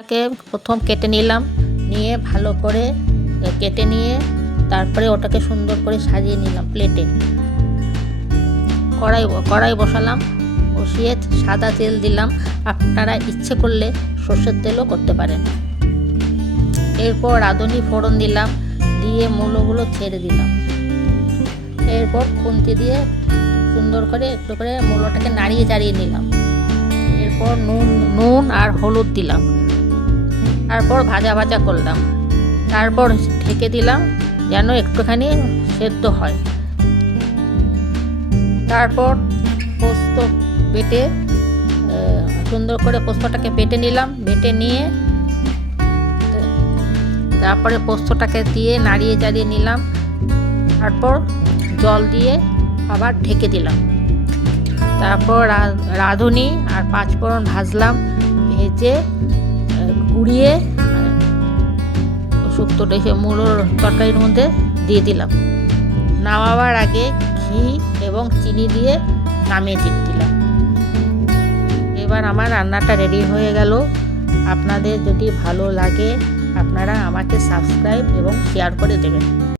ওটাকে প্রথম কেটে নিলাম, নিয়ে ভালো করে কেটে নিয়ে তারপরে ওটাকে সুন্দর করে সাজিয়ে নিলাম প্লেটে। কড়াই বসালাম, বসিয়ে সাদা তেল দিলাম। আপনারা ইচ্ছে করলে সর্ষের তেলও করতে পারেন। এরপর রাঁধুনি ফোড়ন দিলাম, দিয়ে মূলোগুলো ছেড়ে দিলাম। এরপর খুন্তি দিয়ে সুন্দর করে একটু করে মূলোটাকে নাড়িয়ে চাড়িয়ে নিলাম। এরপর নুন আর হলুদ দিলাম। তারপর ভাজা করলাম। তারপর ঢেকে দিলাম যেন একটুখানি সেদ্ধ হয়। তারপর পোস্ত বেটে সুন্দর করে পোস্তটাকে বেটে নিলাম। বেটে নিয়ে তারপরে পোস্তটাকে দিয়ে নাড়িয়ে চাড়িয়ে নিলাম। তারপর জল দিয়ে আবার ঢেকে দিলাম। তারপর রাঁধুনি আর পাঁচফোড়ন ভাজলাম, ভেজে গুঁড়িয়ে শুক্তো এসে মূলোর তরকারির মধ্যে দিয়ে দিলাম। নামাবার আগে ঘি এবং চিনি দিয়ে নামিয়ে দিলাম। এবার আমার রান্নাটা রেডি হয়ে গেল। আপনাদের যদি ভালো লাগে আপনারা আমাকে সাবস্ক্রাইব এবং শেয়ার করে দেবেন।